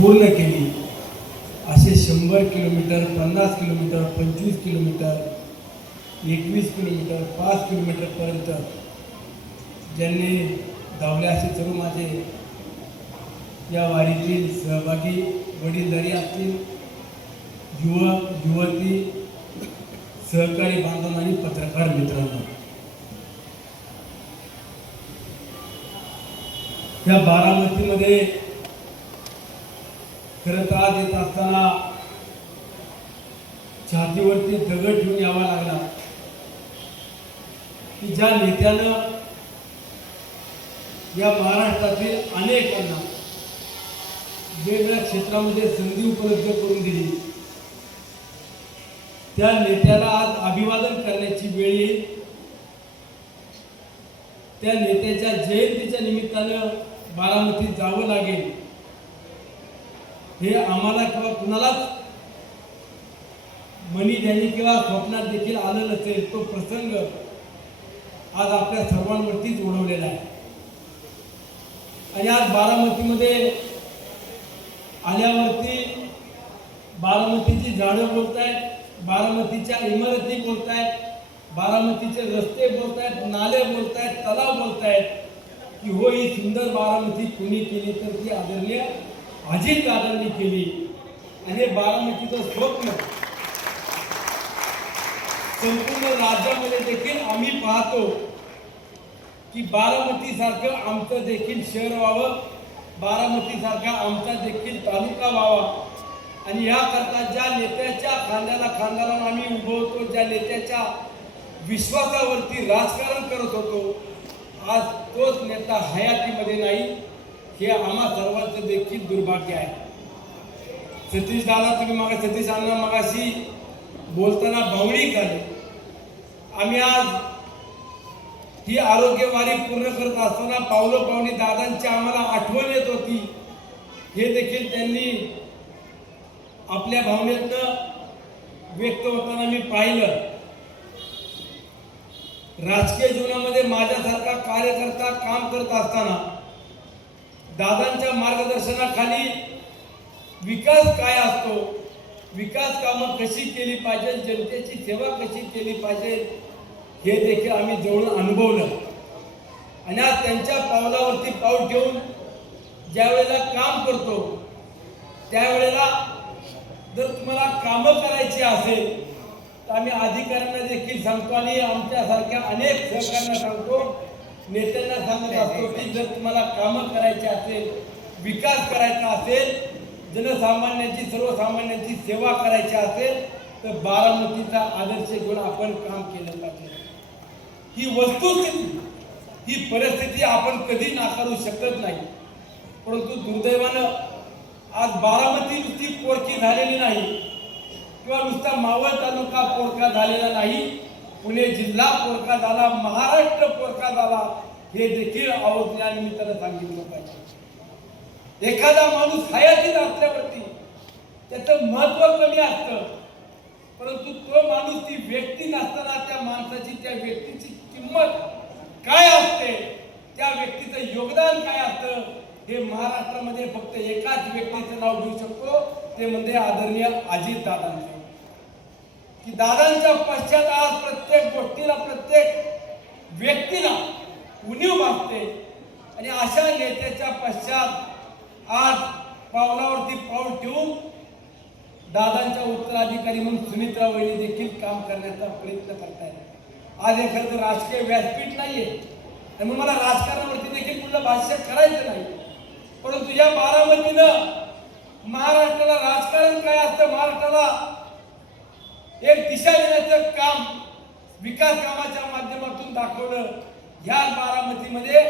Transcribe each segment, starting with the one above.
पूर्ण केली. असे 100 किलोमीटर, 50 किलोमीटर, 25 किलोमीटर, 21 किलोमीटर, 5 किलोमीटरपर्यंत ज्यांनी धावले असे सर्व माझे या वारीतील सहभागी वडीलधारी असतील, युवक युवती, सहकारी बांधव आणि पत्रकार मित्रांनो, या बारामतीमध्ये खरं त्रास येत असताना छातीवरती दगड ठेवून यावा लागला की ज्या नेत्यानं या महाराष्ट्रातील अनेकांना वेगवेगळ्या क्षेत्रामध्ये संधी उपलब्ध करून दिली, त्या नेत्याला आज अभिवादन करण्याची वेळ येईल. त्या नेत्याच्या जयंतीच्या निमित्तानं बारामतीत जावं लागेल हे आम्हाला किंवा कुणालाच मनी ध्यानी किंवा स्वप्नात देखील आलं नसेल. तो प्रसंग आज आपल्या सर्वांवरतीच ओढवलेला आहे. आणि आज बारामतीमध्ये आल्यावरती बारामतीची झाडं बोलतायत, बारामतीच्या इमारती बोलतायत, बारामतीचे रस्ते बोलतायत, नाले बोलतायत, तलाव बोलतायत की हो ही सुंदर बारामती कुणी केली तर ती आदरणीय अजितदादांनी केली. आणि बारामतीचं स्वप्न संपूर्ण राज्यामध्ये देखील आम्ही पाहतो की बारामतीसारखं आमचं देखील शहर व्हावं, बारामतीसारखा आमचा देखील तालुका व्हावा. आणि याकरता ज्या नेत्याच्या खांद्याला खांदा लावून आम्ही उभं होतो, ज्या नेत्याच्या विश्वासावरती राजकारण करत होतो, आज तोच नेता हयातीमध्ये नाही, हे आम्हा सर्वांचं देखील दुर्भाग्य आहे. सतीश दादा तुम्ही सतीश अण्णा मगाशी बोलताना भावनिक झाले. आम्ही आज ही आरोग्य वारी पूर्ण करत असताना पावलं पावली दादांची आम्हाला आठवण येत होती. हे देखील त्यांनी आपल्या भावनेतनं व्यक्त होताना मी पाहिलं. राजकीय जीवनामध्ये माझ्यासारखा कार्यकर्ता काम करत असताना दादांच्या मार्गदर्शनाखाली विकास काय असतो, विकास कामं कशी केली पाहिजे, जनतेची सेवा कशी केली पाहिजे हे देखील आम्ही जवळून अनुभवलं. आणि आज त्यांच्या पावलावरती पाऊल ठेवून ज्या वेळेला काम करतो त्यावेळेला जर तुम्हाला कामं करायची असेल तर आम्ही अधिकाऱ्यांना देखील सांगतो आणि आमच्यासारख्या अनेक सहकाऱ्यांना सांगतो, नेत्यांना सांगत असतो की जर तुम्हाला कामं करायची असेल, विकास करायचा असेल, जनसामान्यांची सर्वसामान्यांची सेवा करायची असेल तर बारामतीचा आदर्श घेऊन आपण काम केलं पाहिजे. ही वस्तुस्थिती, ही परिस्थिती आपण कधी नाकारू शकत नाही. परंतु दुर्दैवानं आज बारामती नुसती पोरकी झालेली नाही किंवा नुसता मावळ तालुका पोरका झालेला नाही, पुणे जिल्हा पोरका झाला, महाराष्ट्र पोरका झाला, हे देखील आवर्जून निमित्तानं सांगितलं पाहिजे. एखादा माणूस हयातीत असल्यावरती त्याचं महत्व कमी असतं, परंतु तो माणूस ती व्यक्ती नसताना त्या माणसाची, त्या व्यक्तीची किंमत काय असते, त्या व्यक्तीचं योगदान काय असतं हे महाराष्ट्रामध्ये फक्त एकाच व्यक्तीचं नाव घेऊ शकतो, ते म्हणजे आदरणीय अजितदादांचे. की दादांच्या पश्चात आज प्रत्येक गोष्टीला, प्रत्येक व्यक्तीला उणीव भासते. आणि अशा नेत्याच्या पश्चात आज पावलावरती पाऊल ठेवून दादांच्या उत्तराधिकारी म्हणून सुमित्रा वहिनी देखील काम करण्याचा प्रयत्न करतायत. आज हे खरं तर राजकीय व्यासपीठ नाहीये आणि मला राजकारणावरती देखील कुठलं भाष्य करायचं नाही, परंतु या बारामतीनं महाराष्ट्राला राजकारण काय असतं, महाराष्ट्राला एक दिशा देण्याचं काम विकास कामाच्या माध्यमातून दाखवलं. ह्या बारामतीमध्ये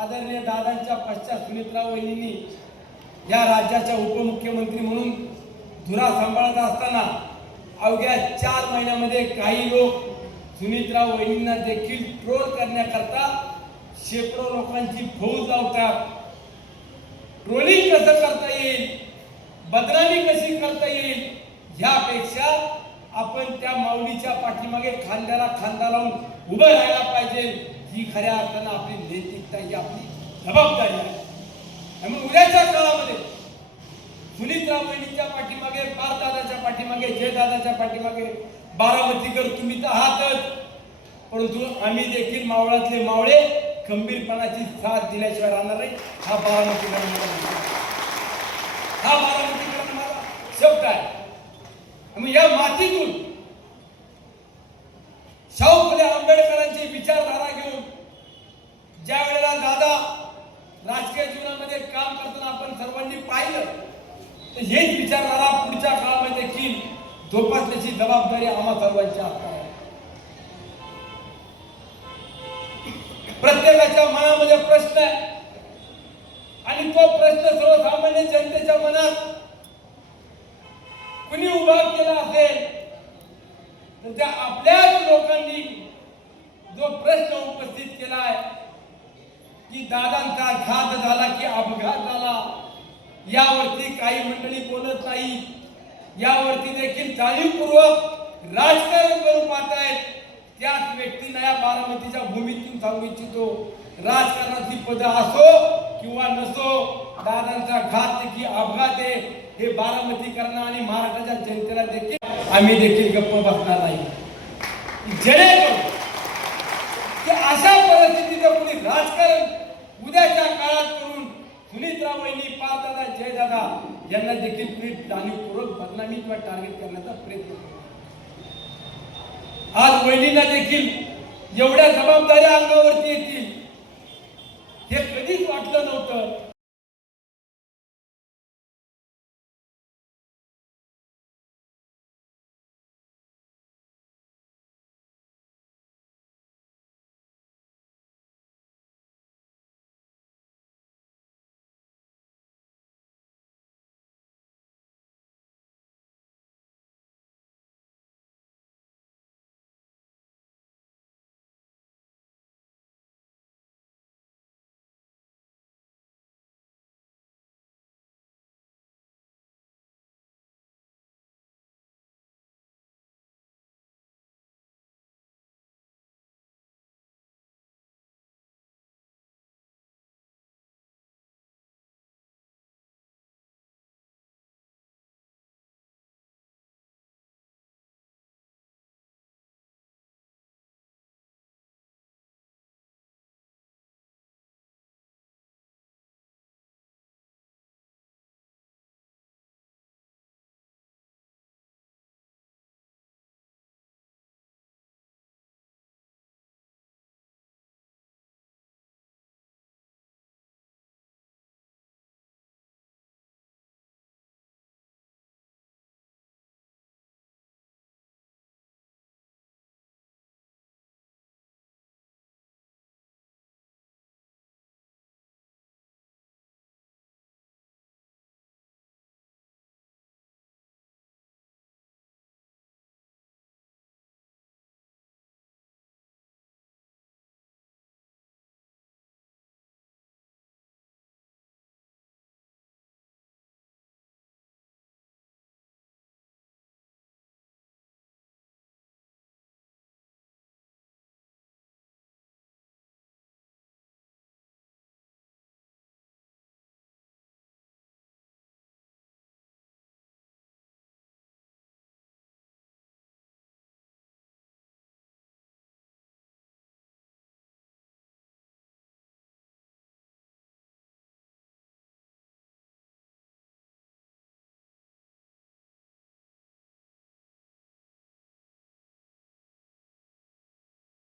आदरणीय दादांच्या पश्चात सुमित्रा वहिनींनी या राज्याच्या उपमुख्यमंत्री म्हणून धुरा सांभाळत असताना अवघ्या 4 महिन्यामध्ये काही लोक सुमित्रा वहिनींना देखील ट्रोल करण्याकरता शेकडो लोकांची फौज लावतात. ट्रोलिंग कसं करता येईल, बदनामी कशी करता येईल, ह्यापेक्षा आपण त्या माऊलीच्या पाठीमागे खांद्याला खांदा लावून उभं राहायला पाहिजे. ही खऱ्या अर्थानं आपली नैतिकता, ही आपली जबाबदारी आहे. त्यामुळे उद्याच्या काळामध्ये जयदादाच्या पाठीमागे बारामतीकर तुम्ही तर आहातच, परंतु आम्ही देखील मावळातले मावळे खंबीरपणाची साथ दिल्याशिवाय राहणार नाही. हा बारामतीकर माझा शब्द आहे. मग या मातीतून शाहू फुले आंबेडकरांची विचारधारा घेऊन ज्या वेळेला दादा राजकीय जीवनामध्ये काम करताना आपण सर्वांनी पाहिलं, तर हेच विचारधारा पुढच्या काळामध्ये देखील जोपासण्याची जबाबदारी आम्हा सर्वांची असणार आहे. प्रत्येकाच्या मनामध्ये प्रश्न आहे आणि तो प्रश्न सर्वसामान्य जनतेच्या मनात कुणी उभा केला असेल तर त्या आपल्याच लोकांनी जो प्रश्न उपस्थित केला आहे की दादांचा घात झाला की अपघात झाला, यावरती काही मंडळी बोलत नाही. यावरती देखील जाणीवपूर्वक राजकारण करून पाहतायत. त्याच व्यक्तींना या बारामतीच्या भूमीतून सांगू इच्छितो, राजकारणाची पद असो किंवा नसो, दादांचा घात की अपघात आहे हे बारामतीकरांना आणि महाराष्ट्राच्या जनतेला देखील आम्ही देखील गप्प बसणार नाही. जेणेकरून अशा परिस्थितीचं कोणी राजकारण उद्याच्या काळात करून सुनीत्रा वहिनी, पारदादा, जयदादा यांना देखील तुम्ही जाणीवपूर्वक बदनामी किंवा टार्गेट करण्याचा प्रयत्न करू. आज वहिनींना देखील एवढ्या जबाबदाऱ्या अंगावरती येतील हे कधीच वाटलं नव्हतं.